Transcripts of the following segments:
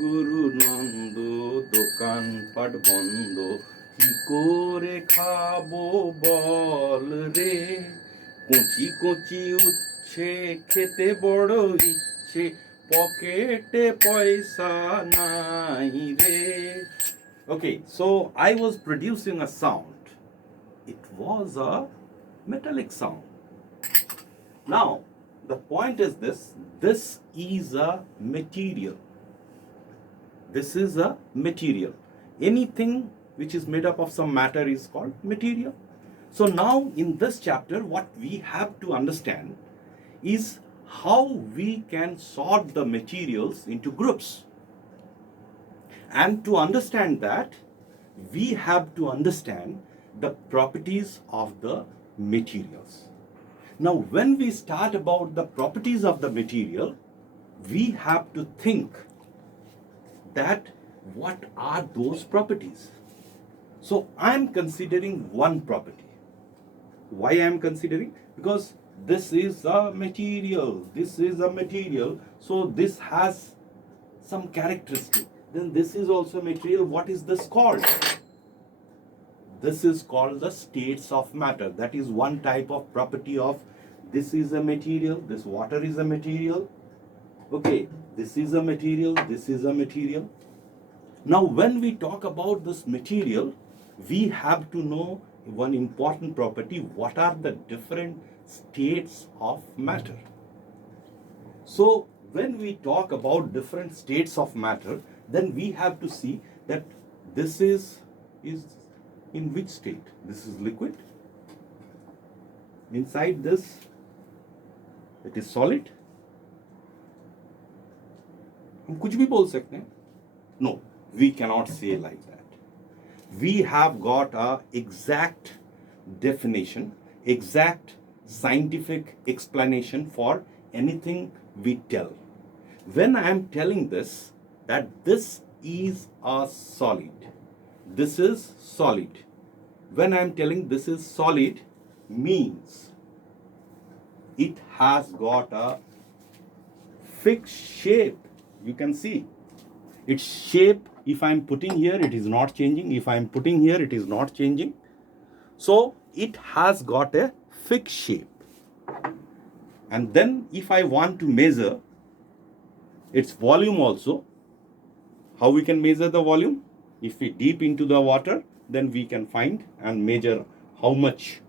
গুরু নন্দ, দোকানপাট বন্ধ, কি করে খাবো বল রে। কচি কচি উচ্ছে খেতে বড় ইচ্ছে, পকেটে পয়সা নাই রে। Okay, so I was producing a sound. It was a metallic sound. Now, the point is this is a material. This is a material. Anything which is made up of some matter is called material. So now in this chapter, what we have to understand is how we can sort the materials into groups. And to understand that, we have to understand the properties of the materials. Now, when we start about the properties of the material, we have to think that what are those properties. So I am considering one property. Why I am considering? Because this is a material, this is a material, so this has some characteristic. Then this is also a material. What is this called? This is called the states of matter. That is one type of property of this is a material, this water is a material. Okay, this is a material, this is a material. Now, when we talk about this material, we have to know one important property. What are the different states of matter? So, when we talk about different states of matter, then we have to see that this is in which state? This is liquid. Inside this, it is solid. हम कुछ भी बोल सकते हैं. No, we cannot say like that. We have got a exact definition, exact scientific explanation for anything we tell. When I am telling this, that this is a solid, this is solid. When I am telling this is solid, means it has got a fixed shape. You can see its shape. If I am putting here, it is not changing. If I am putting here, it is not changing. So it has got a fixed shape. And then if I want to measure its volume also, how we can measure the volume? If we deep into the water, then we can find and measure how much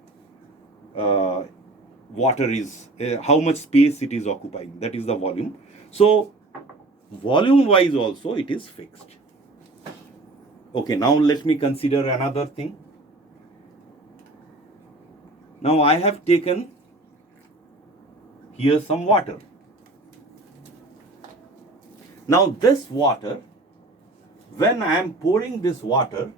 water is, how much space it is occupying. That is the volume. So volume wise also it is fixed. Okay, now let me consider another thing. Now I have taken here some water. Now this water, when I am pouring this water,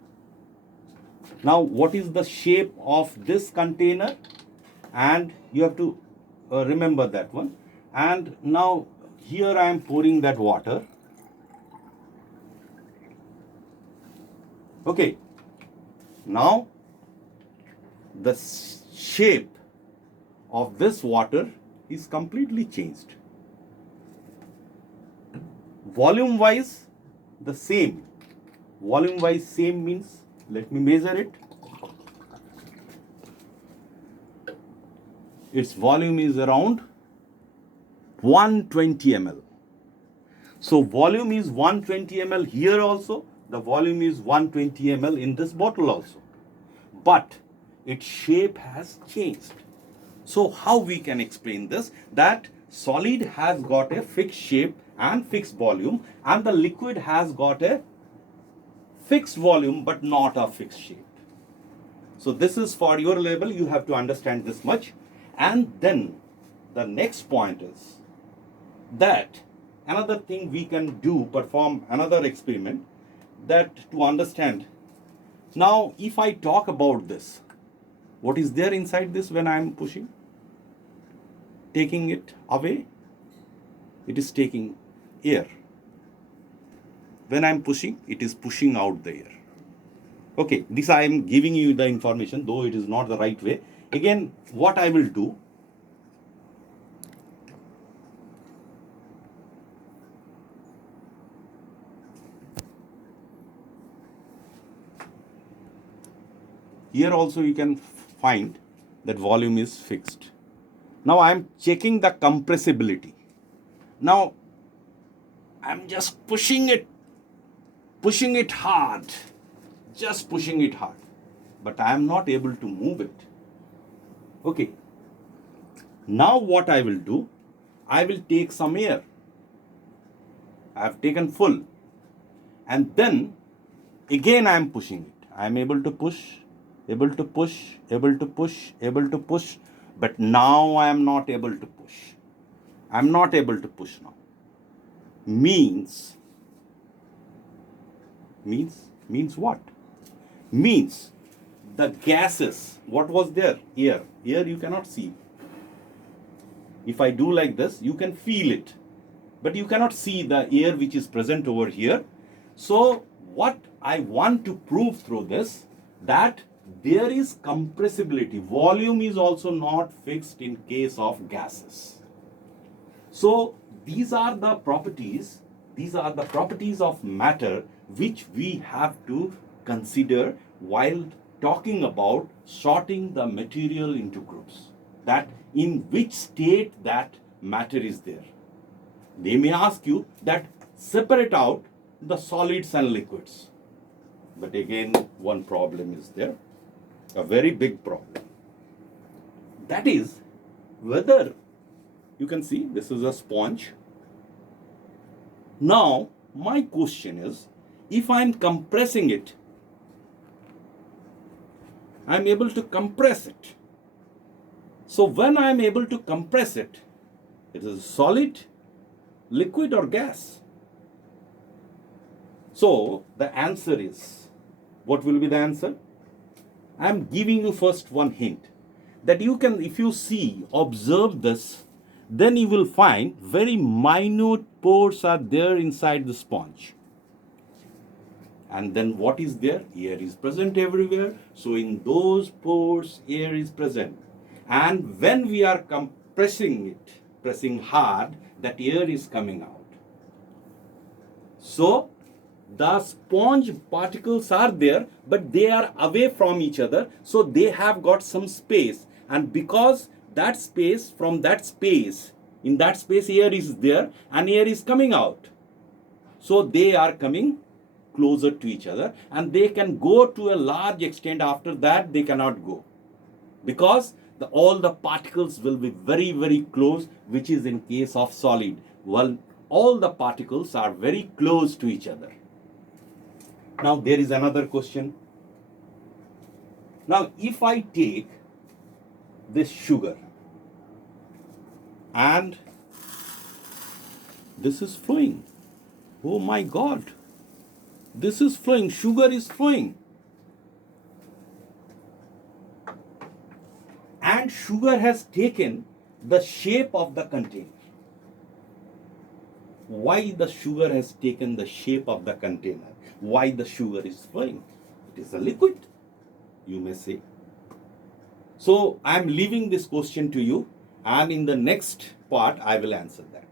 now what is the shape of this container? And you have to remember that one. And now here I am pouring that water. Okay, now the shape of this water is completely changed. Volume wise the same. Volume wise same means, let me measure it. Its volume is around 120 ml. So volume is 120 ml here also. The volume is 120 ml in this bottle also. But its shape has changed. So how we can explain this? That solid has got a fixed shape and fixed volume, and the liquid has got a fixed volume but not a fixed shape. So this is for your level. You have to understand this much. And then the next point is that another thing we can do, perform another experiment, that to understand. Now if I talk about this, what is there inside this when I am pushing? Taking it away, it is taking air. When I am pushing, it is pushing out the air. Okay, this I am giving you the information, though it is not the right way. Again, what I will do, Here also you can find that volume is fixed. Now I am checking the compressibility. Now I am just pushing it hard, just pushing it hard, but I am not able to move it. Okay. Now what I will do, I will take some air. I have taken full, and then again I am pushing it. I am able to push, able to push, able to push, able to push, but now I am not able to push. I am not able to push now. Means what? Means the gases, what was there? Air you cannot see. If I do like this, you can feel it, but you cannot see the air which is present over here. So what I want to prove through this, that there is compressibility. Volume is also not fixed in case of gases. So these are the properties of matter which we have to consider while talking about sorting the material into groups, that in which state that matter is there. They may ask you that separate out the solids and liquids. But again, one problem is there, a very big problem. That is whether, you can see this is a sponge. Now, my question is, if I am compressing it, I am able to compress it. So when I am able to compress it, it is solid, liquid or gas? So the answer is, what will be the answer? I am giving you first one hint, that you can, if you see, observe this, then you will find very minute pores are there inside the sponge. And then what is there? Air is present everywhere. So in those pores, air is present. And when we are compressing it, pressing hard, that air is coming out. So the sponge particles are there, but they are away from each other. So they have got some space. And because that space, from that space, in that space air is there and air is coming out. So they are coming closer to each other, and they can go to a large extent. After that they cannot go, because all the particles will be very, very close, which is in case of solid. Well, all the particles are very close to each other. Now there is another question. Now if I take this sugar and this is flowing, oh my God, this is flowing, sugar is flowing. And sugar has taken the shape of the container. Why the sugar has taken the shape of the container? Why the sugar is flowing? It is a liquid, you may say. So I am leaving this question to you, and in the next part I will answer that.